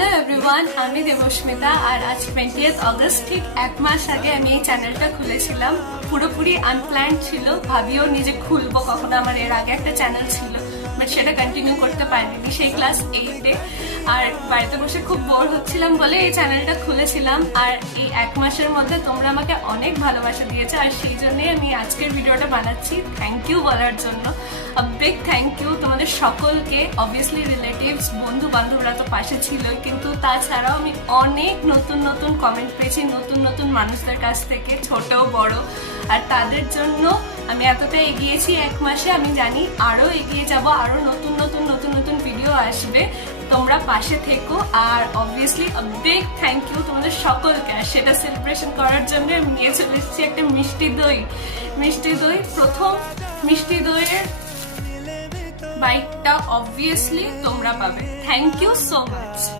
Hello everyone, আমি দেবস্মিতা। আর আজ 20th August, ঠিক এক মাস আগে আমি এই চ্যানেলটা খুলেছিলাম। পুরোপুরি আনপ্ল্যান্ড ছিল, ভাবিও নিজে খুলবো কখনো। আমার এর আগে একটা চ্যানেল ছিল, বাট সেটা কন্টিনিউ করতে পারিনি, সেই ক্লাস 8-এ। আর বাড়িতে বসে খুব বোর হচ্ছিলাম বলে এই চ্যানেলটা খুলেছিলাম। আর এই এক মাসের মধ্যে তোমরা আমাকে অনেক ভালোবাসা দিয়েছো, আর সেই জন্যই আমি আজকের ভিডিওটা বানাচ্ছি থ্যাংক ইউ বলার জন্য। বিগ থ্যাংক ইউ তোমাদের সকলকে। অবভিয়াসলি রিলেটিভস, বন্ধু বান্ধবরা তো পাশে ছিলই, কিন্তু তাছাড়াও আমি অনেক নতুন নতুন কমেন্ট পেয়েছি নতুন নতুন মানুষদের কাছ থেকে, ছোট বড়। আর তাদের জন্য আমি এতটা এগিয়েছি এক মাসে। আমি জানি আরো এগিয়ে যাব, আরো নতুন নতুন নতুন নতুন ভিডিও আসবে। তোমরা পাশে থেকো। আর অবভিয়াসলি বিগ থ্যাংক ইউ তোমাদের সকলকে। আর সেটা সেলিব্রেশন করার জন্য আমি নিয়ে চলে এসেছি একটা মিষ্টি দই। প্রথম মিষ্টি দইয়ের বাইকটা অবভিয়াসলি তোমরা পাবে। Thank you so much.